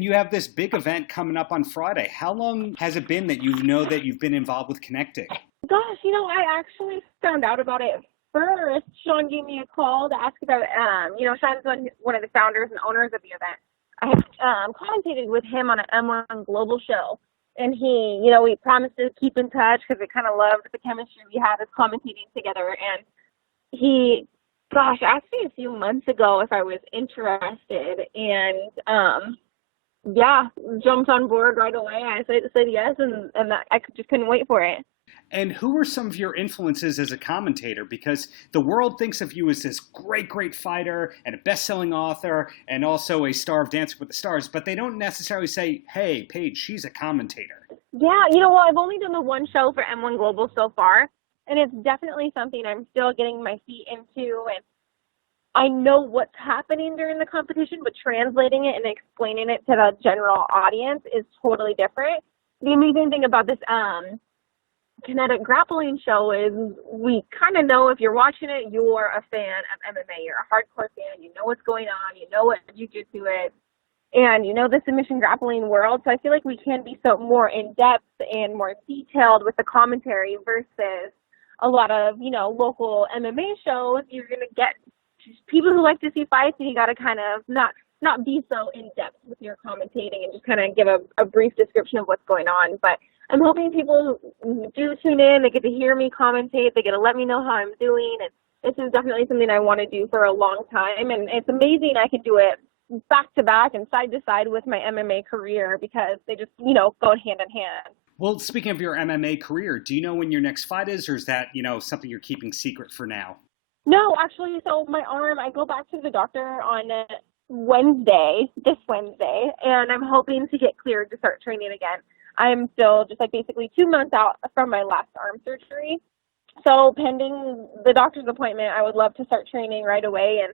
You have this big event coming up on Friday. How long has it been that you've been involved with Kinektic? Gosh, I actually found out about it first. Sean gave me a call to ask about, Sean's one of the founders and owners of the event. I had commentated with him on an M1 Global show, and we promised to keep in touch because we kind of loved the chemistry we had as commentating together. And he, asked me a few months ago if I was interested, and jumped on board right away. I said yes, and I just couldn't wait for it. And who are some of your influences as a commentator? Because the world thinks of you as this great fighter and a best-selling author and also a star of Dancing with the Stars, but they don't necessarily say, hey, Paige, she's a commentator. Yeah, I've only done the one show for M1 Global so far, and it's definitely something I'm still getting my feet into, and I know what's happening during the competition, but translating it and explaining it to the general audience is totally different. The amazing thing about this Kinektic grappling show is we kind of know if you're watching it, you're a fan of MMA. You're a hardcore fan. You know what's going on. You know what jiu-jitsu is. And you know the submission grappling world. So I feel like we can be so more in-depth and more detailed with the commentary versus a lot of, local MMA shows. You're going to get people who like to see fights, and you got to kind of not be so in-depth with your commentating and just kind of give a brief description of what's going on. But I'm hoping people do tune in. They get to hear me commentate. They get to let me know how I'm doing. And this is definitely something I want to do for a long time. And it's amazing I can do it back to back and side to side with my MMA career because they just, go hand in hand. Well, speaking of your MMA career, do you know when your next fight is, or is that, something you're keeping secret for now? No, actually, so my arm, I go back to the doctor on this Wednesday, and I'm hoping to get cleared to start training again. I'm still just basically 2 months out from my last arm surgery. So pending the doctor's appointment, I would love to start training right away. And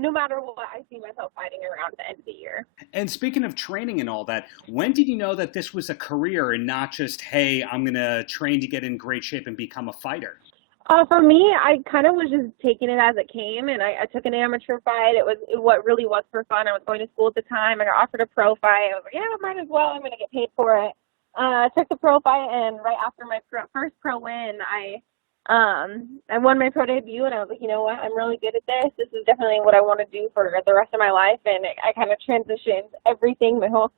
no matter what, I see myself fighting around the end of the year. And speaking of training and all that, when did you know that this was a career and not just, hey, I'm going to train to get in great shape and become a fighter? For me, I kind of was just taking it as it came, and I took an amateur fight. It was what really was for fun. I was going to school at the time. I got offered a pro fight. I was like, yeah, might as well. I'm going to get paid for it. I took the pro fight, and right after my first pro win, I won my pro debut, and I was like, you know what? I'm really good at this. This is definitely what I want to do for the rest of my life, and I kind of transitioned everything, my whole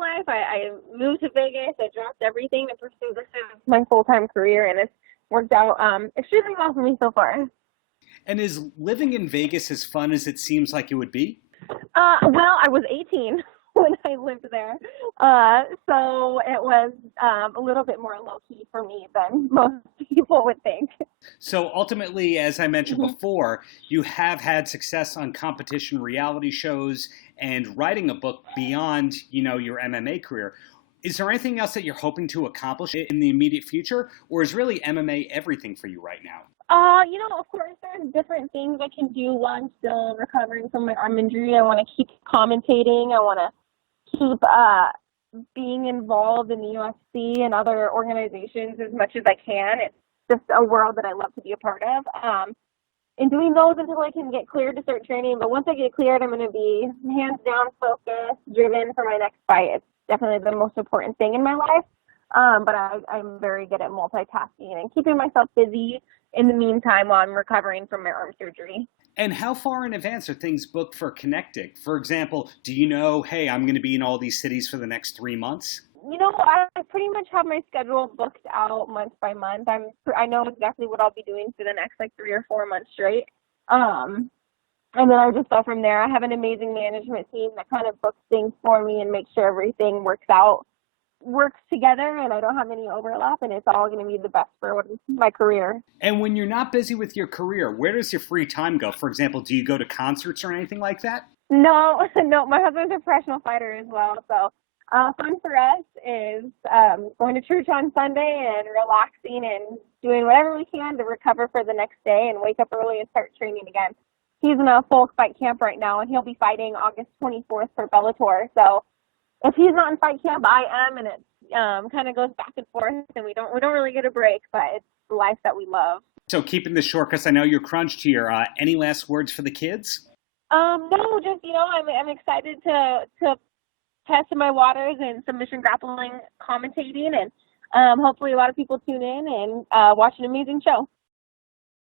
life. I moved to Vegas. I dropped everything to pursue this as my full-time career, and it's worked out extremely well for me so far. And is living in Vegas as fun as it seems like it would be? Well, I was 18 when I lived there, so it was a little bit more low-key for me than most people would think. So ultimately, as I mentioned before, you have had success on competition reality shows and writing a book beyond, your MMA career. Is there anything else that you're hoping to accomplish in the immediate future, or is really MMA everything for you right now? Of course, there's different things I can do while I'm still recovering from my arm injury. I want to keep commentating. I want to keep being involved in the UFC and other organizations as much as I can. It's just a world that I love to be a part of. And doing those until I can get cleared to start training. But once I get cleared, I'm going to be hands down focused, driven for my next fight. It's definitely the most important thing in my life. But I'm very good at multitasking and keeping myself busy in the meantime while I'm recovering from my arm surgery. And how far in advance are things booked for Kinektic? For example, do you know, hey, I'm going to be in all these cities for the next 3 months? I pretty much have my schedule booked out month by month. I know exactly what I'll be doing for the next 3 or 4 months straight. And then I just go from there. I have an amazing management team that kind of books things for me and makes sure everything works together, and I don't have any overlap, and it's all going to be the best for my career. And when you're not busy with your career, where does your free time go? For example, do you go to concerts or anything like that? No, my husband's a professional fighter as well, so fun for us is going to church on Sunday and relaxing and doing whatever we can to recover for the next day and wake up early and start training again. He's in a full fight camp right now, and he'll be fighting August 24th for Bellator. So if he's not in fight camp, I am, and it kind of goes back and forth, and we don't really get a break, but it's the life that we love. So keeping this short, because I know you're crunched here. Any last words for the kids? No, just I'm excited to testing my waters in submission grappling commentating, and hopefully a lot of people tune in and watch an amazing show.